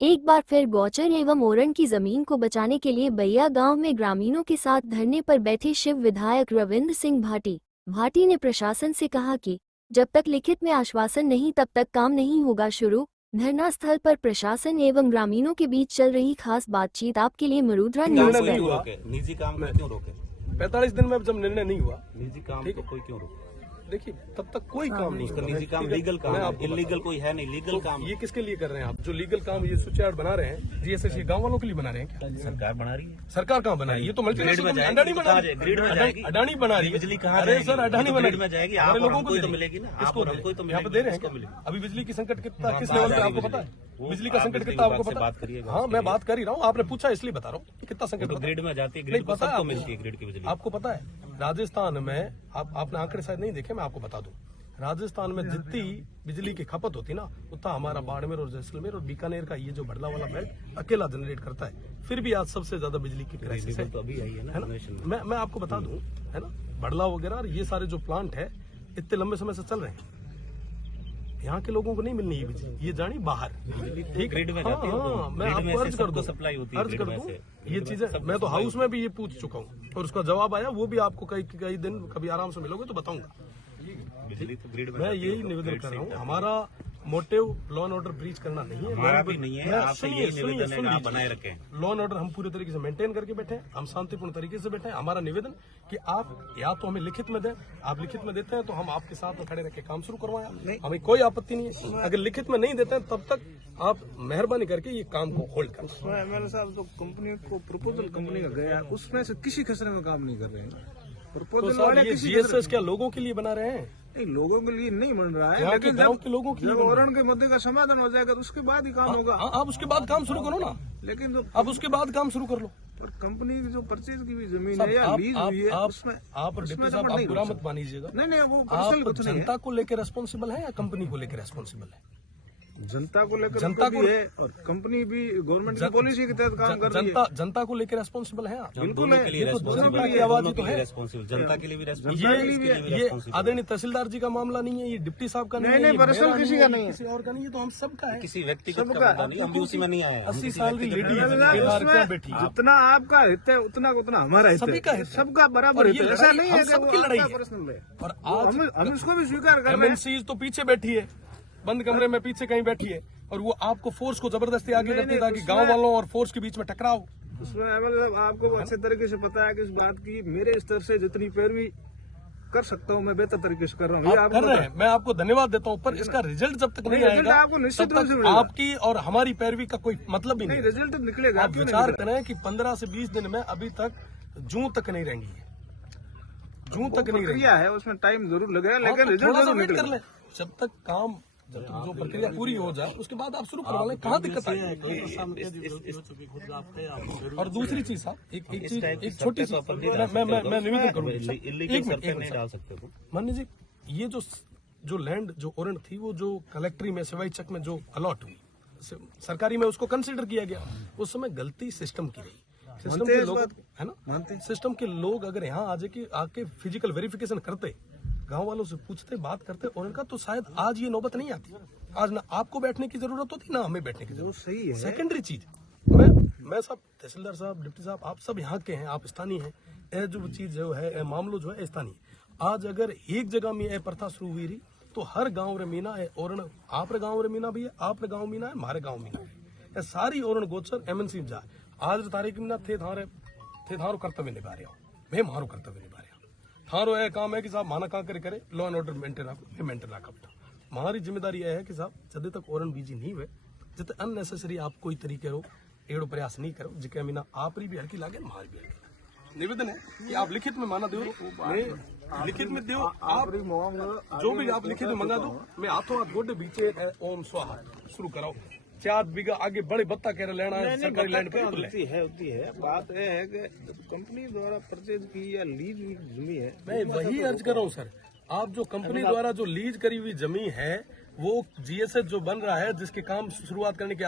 एक बार फिर गौचर एवं ओरण की जमीन को बचाने के लिए बैया गांव में ग्रामीणों के साथ धरने पर बैठे शिव विधायक रविंद्र सिंह भाटी ने प्रशासन से कहा कि जब तक लिखित में आश्वासन नहीं तब तक काम नहीं होगा शुरू। धरना स्थल पर प्रशासन एवं ग्रामीणों के बीच चल रही खास बातचीत आपके लिए मरुधरा न्यूज पर। निजी काम को क्यों रोके? 45 दिन में जब निर्णय नहीं हुआ, निजी काम को कोई क्यों रोके? देखिए तब तक कोई काम नहीं उसका निजी काम लीगल काम है, इलीगल कोई है नहीं, लीगल काम। ये किसके लिए कर रहे हैं आप? जो लीगल काम ये स्विच यार्ड बना रहे हैं जीएसएस गांव वालों के लिए बना रहे हैं क्या? सरकार बना रही है। सरकार कहाँ बना रही है? ये तो मल्टीनेशनल अडानी बना रही है। ग्रिड में जाएगी, अडानी बना रही है। बिजली कहाँ अरे सर अडानी बना ग्रिड में जाएगी, आप लोगों को तो मिलेगी ना। किसको तो यहाँ पे दे रहे हैं? अभी बिजली की संकट कितना किस लेवल पे आपको पता है? बिजली का संकट कितना आपको पता है? हाँ मैं बात कर ही रहा हूँ, आपने पूछा इसलिए बता रहा हूँ कितना संकट। ग्रिड में जाती है, ग्रिड को सबको मिलती है ग्रिड की बिजली। आपको पता है राजस्थान में, आपने आंकड़े शायद नहीं देखे, मैं आपको बता दूं, राजस्थान में जितनी बिजली की खपत होती ना उतना हमारा बाड़मेर और जैसलमेर और बीकानेर का ये जो बड़ला वाला बेल्ट अकेला जनरेट करता है। फिर भी आज सबसे ज्यादा बिजली की क्राइसिस है। तो अभी आई है ना। मैं आपको बता दूं, है ना, बड़ला वगैरह और ये सारे जो प्लांट है इतने लंबे समय से चल रहे हैं। यहाँ के लोगों को नहीं मिलनी है बिजली, ये जानी बाहर। ठीक, ग्रिड में जाती है। मैं आपको अर्ज कर दूं, सप्लाई होती है, अर्ज कर दूं ये चीजें। मैं तो हाउस में भी ये पूछ चुका हूँ और उसका जवाब आया, वो भी आपको कई दिन कभी आराम से मिलोगे तो बताऊंगा। मैं यही निवेदन कर रहा हूँ, हमारा motive law and order breach करना नहीं है। हमारा भी नहीं है, आपसे यही निवेदन है आप बनाए रखें। लॉ एंड ऑर्डर हम पूरे तरीके से मेंटेन करके बैठे हैं, हम शांतिपूर्ण तरीके से बैठे हैं। हमारा निवेदन कि आप या तो हमें लिखित में दें, आप लिखित में देते हैं तो हम आपके साथ में खड़े रह के काम शुरू करवाएं, हमें कोई आपत्ति नहीं है। अगर लिखित में नहीं देते हैं तब तक आप मेहरबानी करके ये काम को होल्ड करें। एमएलए साहब जो कंपनी को प्रपोजल कंपनी का गया उसमें से किसी खसरे में काम नहीं कर रहे हैं। तो सर ये जीएसएस क्या लोगों के लिए बना रहे हैं? नहीं, लोगों के लिए नहीं बन रहा है, लेकिन गांव के लोगों के लिए जब ओरण के मुद्दे का समाधान हो जाएगा तो उसके बाद ही काम होगा। आप उसके बाद काम शुरू करो ना, लेकिन जो आप उसके बाद काम शुरू कर लो। पर कंपनी की जो परचेज की भी जमीन है या लीज हुई है उसमें आप डिप्टी साहब आप बुरा मत मानिएगा। नहीं वो आप जनता को लेकर रेस्पॉन्सिबल है या कंपनी को लेकर रेस्पॉन्सिबल है? जनता को लेकर जनता को है और कंपनी भी गवर्नमेंट की पॉलिसी के तहत काम कर रही है। जनता को लेकर रेस्पॉन्सिबल है आप? बिल्कुल के लिए जनता की आवाज ही तो है। जनता के लिए भी रेस्पॉन्सिबल। ये आदरणीय तहसीलदार जी का मामला नहीं है, ये डिप्टी साहब का नहीं है, पर्सनल किसी का नहीं है, किसी और का नहीं है, तो हम सबका है। किसी व्यक्तिगत का नहीं, हम भी उसी में नहीं आए। 80 साल की लेडी है बैठी, जितना आपका हित है उतना हमारा हित है, सभी का हित, सबका बराबर हित है। ऐसा नहीं है सबकी लड़ाई है। पर्सनल है और आज हम इसको भी स्वीकार कर रहे हैं। एमएनसी तो पीछे बैठी है, बंद कमरे में पीछे कहीं बैठी है और वो आपको फोर्स को जबरदस्ती आगे करती है ताकि गांव वालों और फोर्स के बीच में टकराव। उसमें आपको अच्छे तरीके से पता है कि इस बात की मेरे स्तर से जितनी पैरवी कर सकता हूँ मैं बेहतर तरीके से कर रहा हूँ। आप कर रहे हैं, मैं आपको धन्यवाद देता हूँ, पर इसका रिजल्ट जब तक नहीं आएगा आपको निश्चित रूप से आपकी और हमारी पैरवी का कोई मतलब ही नहीं। रिजल्ट निकलेगा। आप विचार करें कि 15 से 20 दिन में अभी तक जून तक नहीं रहेंगी, जून तक नहीं रही है, उसमें टाइम जरूर लगेगा लेकिन रिजल्ट जरूर वेट कर ले। जब तक काम, जब तक जो प्रक्रिया पूरी हो जाए उसके बाद आप शुरू करवा लें, कहाँ दिक्कत है? और दूसरी चीज साहब, एक छोटी सी मैं निवेदन करूंगा, एक मिनट डाल सकते हो मान्य जी। ये जो लैंड जो ओरण थी वो जो कलेक्ट्री में सिवाई चक में जो अलॉट हुई सरकारी में, उसको कंसिडर किया गया, उस समय गलती सिस्टम की रही। सिस्टम के लोग है ना, सिस्टम के लोग अगर यहाँ आके फिजिकल वेरिफिकेशन करते, गांव वालों से पूछते, बात करते और उनका, तो शायद आज ये नौबत नहीं आती। आज ना आपको बैठने की जरूरत होती ना हमें बैठने की जरूरत। सही है। सेकेंडरी चीज, मैं सब तहसीलदार साहब, डिप्टी साहब, आप सब यहाँ के हैं, आप स्थानीय हैं। यह जो चीज जो है मामलो जो है स्थानीय, आज अगर एक जगह में यह प्रथा शुरू हुई रही तो हर गाँव रे मीना है ओरण, आप गाँव रे मीना भी है, आप गाँव मीना है, हमारे गाँव मीना है, सारी ओरण गोचर एमएनसी जाए। आज तारीख में ना थे थारो कर्तव्य निभा रहे हो, मैं मारो कर्तव्य निभा रहे हो। थारो यह काम है कि साहब माना का करे लॉ एंड ऑर्डर मेंटेन रखा बेटा। हमारी जिम्मेदारी यह है कि साहब जब तक ओरण बीजी नहीं हुए, जब अननेसेसरी आप कोई तरीके रो एड़ो प्रयास नहीं करो, जिके मीना आप भी हल्की लागे, हमारी भी हल्की। निवेदन है कि आप लिखित में माना दो, लिखित में दो, आप जो भी आप लिखित में मंगा दो, मैं हाथों हाथ गोडे बीचे ओम स्वाहा शुरू कराओ। 4 बीघा आगे बड़े बत्ता कह रहे लेना है सरकारी लैंड पे होती है। बात यह है कि कंपनी द्वारा परचेज की या लीज की जमीन है, मैं वही अर्ज कर रहा हूँ सर। आप जो कंपनी द्वारा जो लीज करी हुई जमीन है वो जीएसएस जो बन रहा है, जिसके काम शुरुआत करने के